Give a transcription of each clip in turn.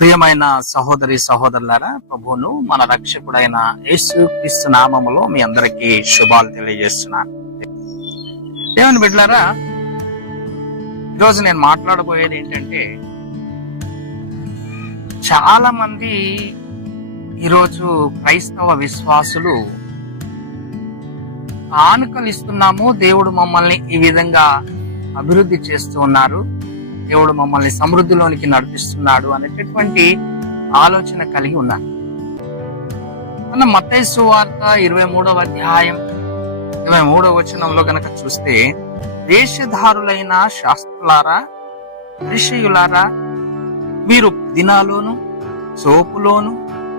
ప్రియమైన సహోదరి సహోదరులారా ప్రభువును మన రక్షకుడైన యేసు క్రీస్తు నామములో మీ అందరికీ శుభాలు తెలియజేస్తున్నాను దేవుని బిడ్డలారా ఈరోజు నేను మాట్లాడబోయేది ఏంటంటే చాలా మంది ఈరోజు క్రైస్తవ విశ్వాసులు కానుకలు ఇస్తున్నాము దేవుడు మమ్మల్ని ఈ విధంగా అభివృద్ధి చేస్తూ ఉన్నారు. దేవుడు మమ్మల్ని సమృద్ధిలోనికి నడిపిస్తున్నాడు అనేటటువంటి ఆలోచన కలిగి ఉన్నారు మన మత్తయి వార్త ఇరవై మూడవ అధ్యాయం ఇరవై మూడవ వచనంలో గనక చూస్తే వేషధారులైన శాస్త్రులారా ఋషియులారా మీరు దినాలోను సోపులోను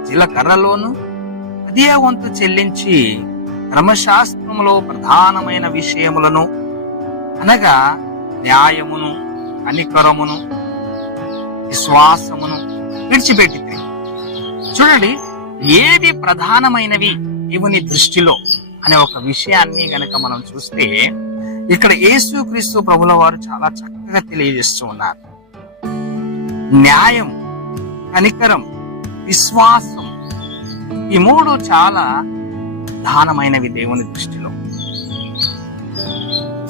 జీలకర్రలోను అదే వంతు చెల్లించి ధర్మశాస్త్రములో ప్రధానమైన విషయములను అనగా న్యాయమును అలికరమును విశ్వాసమును విడిచిపెట్టింది చూడండి ఏవి ప్రధానమైనవి దేవుని దృష్టిలో అనే ఒక విషయాన్ని గనక మనం చూస్తే ఇక్కడ యేసుక్రీస్తు ప్రభుల వారు చాలా చక్కగా తెలియజేస్తూ ఉన్నారు. న్యాయం కనికరం విశ్వాసం ఈ మూడు చాలా ప్రధానమైనవి దేవుని దృష్టిలో.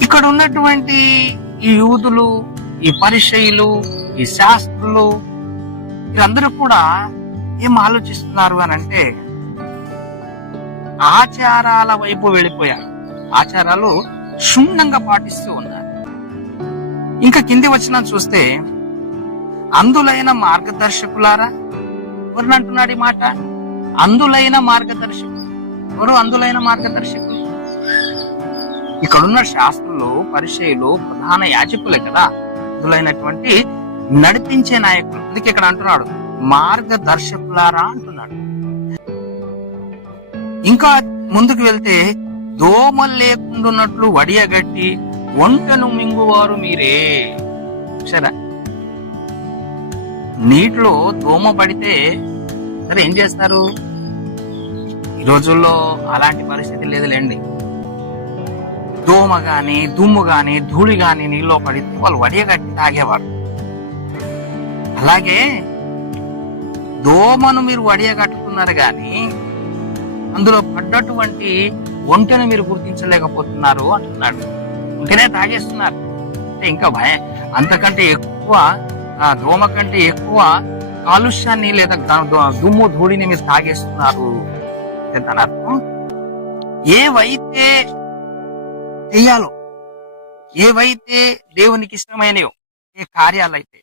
ఇక్కడ ఉన్నటువంటి ఈ యూదులు ఈ పరిచయులు ఈ శాస్త్రులు వీరందరూ కూడా ఏం ఆలోచిస్తున్నారు అని అంటే ఆచారాల వైపు వెళ్ళిపోయారు. ఆచారాలు క్షుణ్ణంగా పాటిస్తూ ఉన్నారు. ఇంకా కింది వచ్చిన చూస్తే అందులైన మార్గదర్శకులారా? ఎవరిని అంటున్నాడు ఈ మాట? అందులైన మార్గదర్శకులు. ఎవరు అందులైన మార్గదర్శకులు? ఇక్కడున్న శాస్త్రులు పరిచయులు ప్రధాన యాజకులే కదా. అందులైనటువంటి నడిపించే నాయకులు. అందుకే ఇక్కడ అంటున్నాడు మార్గదర్శకులారా అంటున్నాడు. ఇంకా ముందుకు వెళ్తే దోమలు లేకుండాన్నట్లు వడియగట్టి ఒంటను మింగువారు మీరే. సరే. నీటిలో దోమ పడితే సరే ఏం చేస్తారు? ఈ రోజుల్లో అలాంటి పరిస్థితి లేదులేండి. దోమ కానీ దుమ్ము కానీ ధూళి కానీ నీళ్ళలో పడితే వాళ్ళు వడియగట్టి తాగేవారు. అలాగే దోమను మీరు వడియగట్టుకున్నారు కానీ అందులో పడ్డటువంటి ఒంటెను మీరు గుర్తించలేకపోతున్నారు అంటున్నాడు. ఉంటేనే తాగేస్తున్నారు. అంటే ఇంకా భయం అంతకంటే ఎక్కువ దోమ కంటే ఎక్కువ కాలుష్యాన్ని లేదా దుమ్ము ధూళిని మీరు తాగేస్తున్నారు. అంటే దాని అర్థం ఏవైతే చేయాలో? ఏవైతే దేవునికి ఇష్టమైనయో ఏ కార్యాలైతే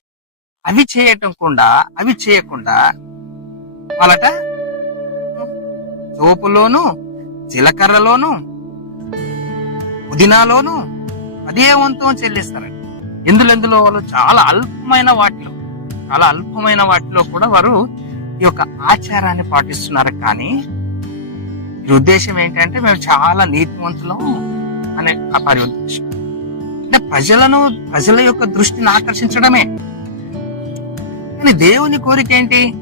అవి చేయటం కూడా అవి చేయకుండా వాళ్ళట సోపులోను జీలకర్రలోను పుదీనాలోను అదే వంతం చెల్లిస్తారండి. ఎందులో ఎందులో వాళ్ళు చాలా అల్పమైన వాటిలో చాలా అల్పమైన వాటిలో కూడా వారు ఈ యొక్క ఆచారాన్ని పాటిస్తున్నారు. కానీ ఉద్దేశం ఏంటంటే మేము చాలా నీతివంతులం అనే ఆ ఉద్దేశం అంటే ప్రజలను ప్రజల యొక్క దృష్టిని ఆకర్షించడమే. కానీ దేవుని కోరిక ఏంటి?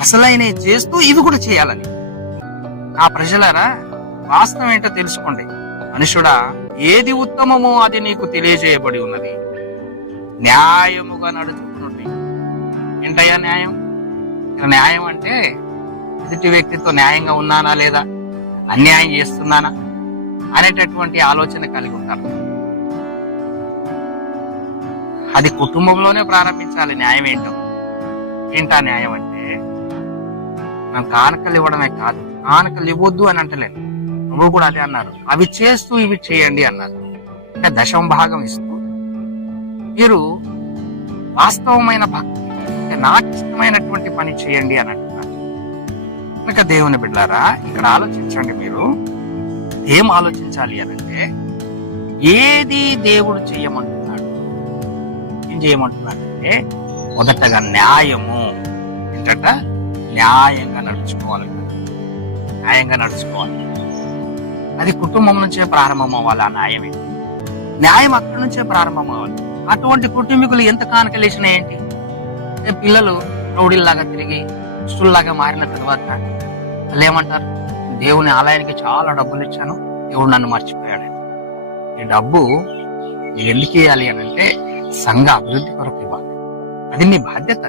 అసలైన చేస్తూ ఇవి కూడా చేయాలని. ఆ ప్రజలారా వాస్తవం ఏంటో తెలుసుకోండి. మనుషుడా ఏది ఉత్తమమో అది నీకు తెలియజేయబడి ఉన్నది. న్యాయముగా నడుచుకున్నది ఏంటయ్యా న్యాయం? న్యాయం అంటే ఎదుటి వ్యక్తితో న్యాయంగా ఉన్నానా లేదా? అన్యాయం చేస్తున్నానా? అనేటటువంటి ఆలోచన కలిగి ఉంటారు. అది కుటుంబంలోనే ప్రారంభించాలి న్యాయం ఏంటో. ఏంటా న్యాయం అంటే మనం కానుకలు ఇవ్వడమే కాదు కానుకలు ఇవ్వద్దు అని అంటలేదు నువ్వు కూడా అదే అన్నారు. అవి చేస్తూ ఇవి చేయండి అన్నారు. అంటే దశం భాగం ఇస్తూ. మీరు వాస్తవమైన భక్తి అంటే నాకు ఇష్టమైనటువంటి పని చేయండి అని అంటున్నారు. కనుక దేవుని బిడ్డారా ఇక్కడ ఆలోచించండి మీరు. ఏం ఆలోచించాలి అని అంటే ఏది దేవుడు చేయమంటున్నాడు. ఏం చేయమంటున్నాడు అంటే మొదటగా న్యాయము ఏంటంట న్యాయంగా నడుచుకోవాలి. న్యాయంగా నడుచుకోవాలి. అది కుటుంబం నుంచే ప్రారంభం అవ్వాలి ఆ న్యాయమే న్యాయం అక్కడి నుంచే ప్రారంభం అవ్వాలి. అటువంటి కుటుంబీకులు ఎంత కానుకలేసినా ఏంటి? పిల్లలు రౌడీల్లాగా తిరిగి దుష్టుల్లాగా మారిన తర్వాత వాళ్ళు ఏమంటారు? దేవుని ఆలయానికి చాలా డబ్బులు ఇచ్చాను. దేవుడు నన్ను మర్చిపోయాడు. ఈ డబ్బు నీకు ఎందుకు ఇవ్వాలి అని అంటే సంఘ అభివృద్ధి కొరకు ఇవ్వాలి. అది నీ బాధ్యత.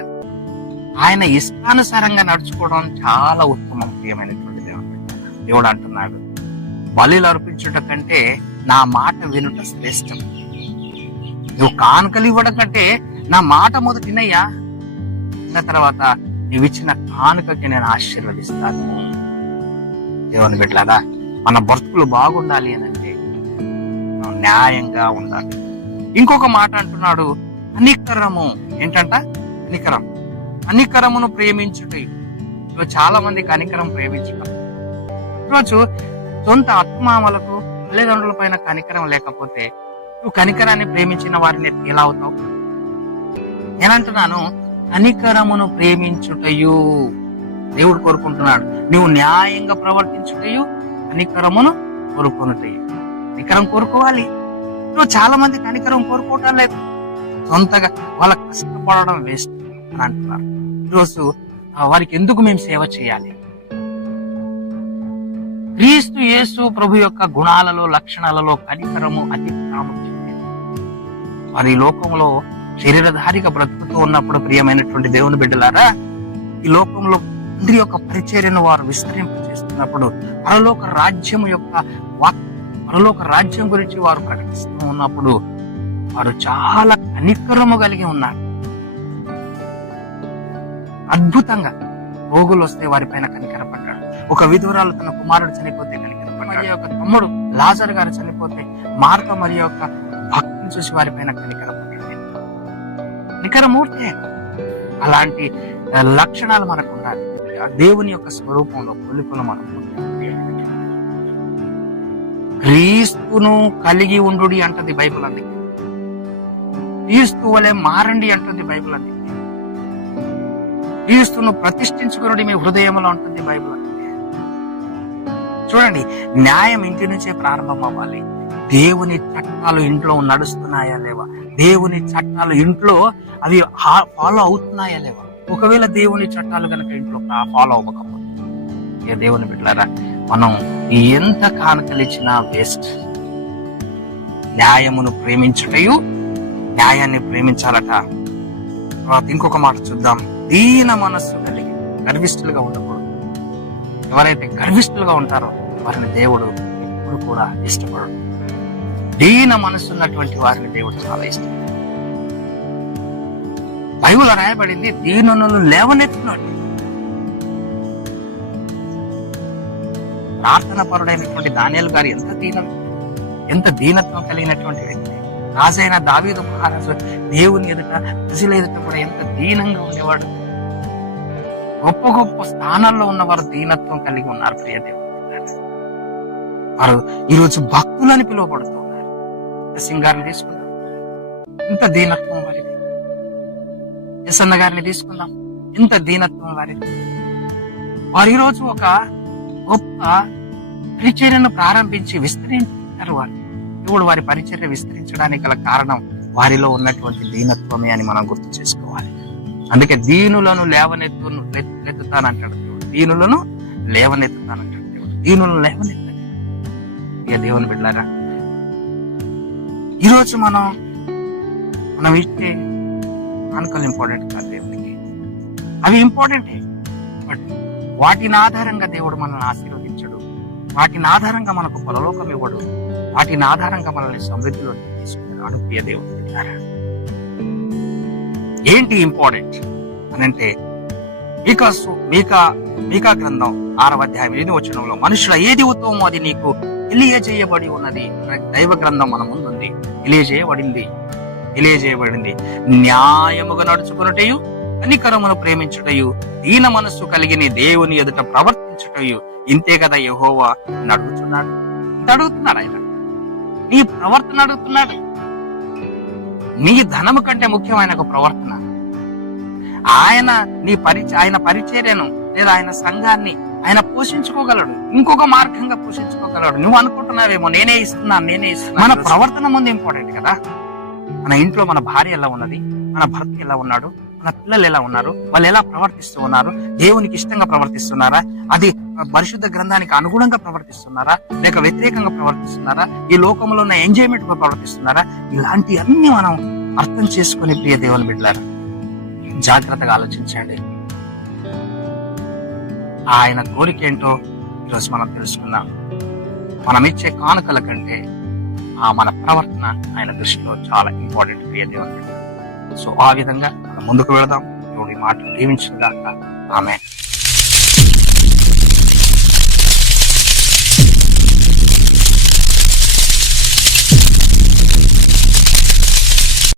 ఆయన ఇష్టానుసారంగా నడుచుకోవడం చాలా ఉత్తమం ప్రియమైనటువంటి దేవుడు. దేవుడు అంటున్నాడు బలిలు అర్పించుట కంటే నా మాట వినుట శ్రేష్టం. నువ్వు కానుకలు ఇవ్వడం కంటే నా మాట మొదట వినయ్యా. విన్న తర్వాత నువ్వు ఇచ్చిన కానుకకి నేను ఆశీర్వదిస్తాను. దేవుని బిడ్డలారా మన బ్రతుకులు బాగుండాలి అని అంటే న్యాయంగా ఉండాలి. ఇంకొక మాట అంటున్నాడు అనికరము. ఏంటంట? అనికరం. అనికరమును ప్రేమించుట. ఇవ్వ చాలా మందికి అనికరం ప్రేమించటం ఈరోజు సొంత ఆత్మామలకు తల్లిదండ్రుల పైన కనికరం లేకపోతే నువ్వు కనికరాన్ని ప్రేమించిన వారిని ఎలా అవుతావు? నేనంటున్నాను కనికరమును ప్రేమించుటయు. దేవుడు కోరుకుంటున్నాడు. నీవు న్యాయంగా ప్రవర్తించుటయు కనికరమును కోరుకున్నటయు కనికరం కోరుకోవాలి. నువ్వు చాలా మంది కనికరం కోరుకోవటం లేదు. సొంతగా వాళ్ళ కష్టపడడం వేస్ట్ అని అంటున్నారు. ఈరోజు వారికి ఎందుకు మేము సేవ చేయాలి? క్రీస్తు యేసు ప్రభు యొక్క గుణాలలో లక్షణాలలో కనికరము అతి ప్రాముఖ్యం వారి లోకంలో శరీరధారిగా బ్రతుకుతూ ఉన్నప్పుడు ప్రియమైనటువంటి దేవుని బిడ్డలారా ఈ లోకంలో తండ్రి యొక్క పరిచర్యను వారు విస్తరింప చేస్తున్నప్పుడు పరలోక రాజ్యం యొక్క వాక్ పరలోక రాజ్యం గురించి వారు ప్రకటిస్తూ ఉన్నప్పుడు వారు చాలా కనికరము కలిగి ఉన్నారు. అద్భుతంగా రోగులు వస్తే వారిపైన కనికరపడ్డాడు. ఒక విధురాలు తన కుమారుడు చనిపోతే కనికరపడ్డాడు. మరి యొక్క తమ్ముడు లాజర్ గారు చనిపోతే మార్త మరి యొక్క భక్తిని చూసి వారిపైన కనికరపడ్డాడు. కనికరమూర్తి. అలాంటి లక్షణాలు మనకు ఉండాలి ఆ దేవుని యొక్క స్వరూపంలో కొలుపులు మనం క్రీస్తును కలిగి ఉండు అంటది బైబిల్ అంది క్రీస్తు వలె మారండి అంటుంది బైబిల్ అంది క్రీస్తును ప్రతిష్ఠించుకుని మీ హృదయంలో ఉంటుంది బైబిల్ అంది చూడండి న్యాయం ఇంటి నుంచే ప్రారంభం అవ్వాలి దేవుని చట్టాలు ఇంట్లో నడుస్తున్నాయా లేవా? దేవుని చట్టాలు ఇంట్లో అవి ఫాలో అవుతున్నాయా లేవా? ఒకవేళ దేవుని చట్టాలు కనుక ఇంట్లో ఫాలో అవ్వకపోతే ఏ దేవుని బిడ్డలారా మనం ఎంత కానుకలిచ్చినా వేస్ట్ న్యాయమును ప్రేమించుటయు న్యాయాన్ని ప్రేమించాలట. తర్వాత ఇంకొక మాట చూద్దాం. దీన మనస్సు కలిగి గర్విష్ఠులుగా ఉండకూడదు. ఎవరైతే గర్విష్ఠులుగా ఉంటారో వారిని దేవుడు ఎప్పుడు కూడా ఇష్టపడడు. దీన మనస్సు ఉన్నటువంటి వారిని దేవుడు చాలా ఇష్టం బైబుల్ రాయబడింది దీనులను లేవనెత్తినాడు. ప్రార్థన పరుడైనటువంటి దానియాలు గారు ఎంత దీనం ఎంత దీనత్వం కలిగినటువంటి వ్యక్తి. రాజైన దావీదు మహారాజు దేవుని ఎదుట ప్రజల ఎదుట కూడా ఎంత దీనంగా ఉండేవాడు. గొప్ప గొప్ప స్థానాల్లో ఉన్నవారు దీనత్వం కలిగి ఉన్నారు ప్రియ దేవుడు వారు ఈరోజు భక్తులని పిలువబడుతూ ఉన్నారు సింగారం తీసుకున్నారు ఇంత ఎంత దీనత్వం వారిది ఎస్ఎన్న గారిని తీసుకుందాం. ఎంత దీనత్వం వారి. వారు ఈరోజు ఒక గొప్ప పరిచర్యను ప్రారంభించి విస్తరించారు వారు. దేవుడు వారి పరిచర్య విస్తరించడానికి గల కారణం వారిలో ఉన్నటువంటి దీనత్వమే అని మనం గుర్తు చేసుకోవాలి. అందుకే దీనులను లేవనెత్తు ఎత్తుతానంటాడు దేవుడు. దీనులను లేవనెత్తుతానంటాడు దేవుడు. దీనులను లేవనెత్తాడు ఇక దేవుని బిడ్డారా ఈరోజు మనం మనం ఇచ్చే కానుకలు ఇంపార్టెంట్ కాదు దేవుడికి అవి ఇంపార్టెంటే బట్ వాటిని ఆధారంగా దేవుడు మనల్ని ఆశీర్వదించడు. వాటిని ఆధారంగా మనకు పొలలోకం ఇవ్వడు. వాటిని ఆధారంగా మనల్ని సమృద్ధిలో తీసుకుంటాడు. ప్రియ దేవుడు ఏంటి ఇంపార్టెంట్ అని అంటే మీకా మీకా మీకా గ్రంథం ఆరవ అధ్యాయం ఎనిమిది వచనంలో మనుషుల ఏది ఉత్తమమో అది నీకు తెలియజేయబడి ఉన్నది. దైవ గ్రంథం మన ముందుంది. తెలియజేయబడింది. తెలియజేయబడింది. న్యాయముగా నడుచుకున్నటయు కనికరమును ప్రేమించుటయు దీన మనస్సు కలిగి నీ దేవుని ఎదుట ప్రవర్తించుటయు. ఇంతే కదా యహోవా అడుగుతున్నాడు ఇంత అడుగుతున్నాడు ఆయన? నీ ప్రవర్తన అడుగుతున్నాడు. నీ ధనము కంటే ముఖ్యమైన ఒక ప్రవర్తన. ఆయన నీ పరిచ ఆయన పరిచర్యను లేదా ఆయన సంఘాన్ని ఆయన పోషించుకోగలడు. ఇంకొక మార్గంగా పోషించుకోగలడు. నువ్వు అనుకుంటున్నావేమో నేనే ఇస్తున్నాను నేనే ఇస్తున్నాను. మన ప్రవర్తన ముందు ఇంపార్టెంట్ కదా. మన ఇంట్లో మన భార్య ఎలా ఉన్నది? మన భర్త ఎలా ఉన్నాడు? మన పిల్లలు ఎలా ఉన్నారు? వాళ్ళు ఎలా ప్రవర్తిస్తూ ఉన్నారు? దేవునికి ఇష్టంగా ప్రవర్తిస్తున్నారా? అది పరిశుద్ధ గ్రంథానికి అనుగుణంగా ప్రవర్తిస్తున్నారా? లేక వ్యతిరేకంగా ప్రవర్తిస్తున్నారా? ఈ లోకంలో ఉన్న ఎంజాయ్మెంట్ ప్రవర్తిస్తున్నారా? ఇలాంటి అన్ని మనం అర్థం చేసుకుని ప్రియ దేవుని బిడ్డలారా జాగ్రత్తగా ఆలోచించండి. ఆయన కోరిక ఏంటో ఈరోజు మనం తెలుసుకుందాం. మనం ఇచ్చే కానుకల కంటే ఆ మన ప్రవర్తన ఆయన దృష్టిలో చాలా ఇంపార్టెంట్ ప్రియ దేవుని సో ఆ విధంగా మనం ముందుకు వెళదాం. దేవుడి మాట దీవించుగాక ఆమె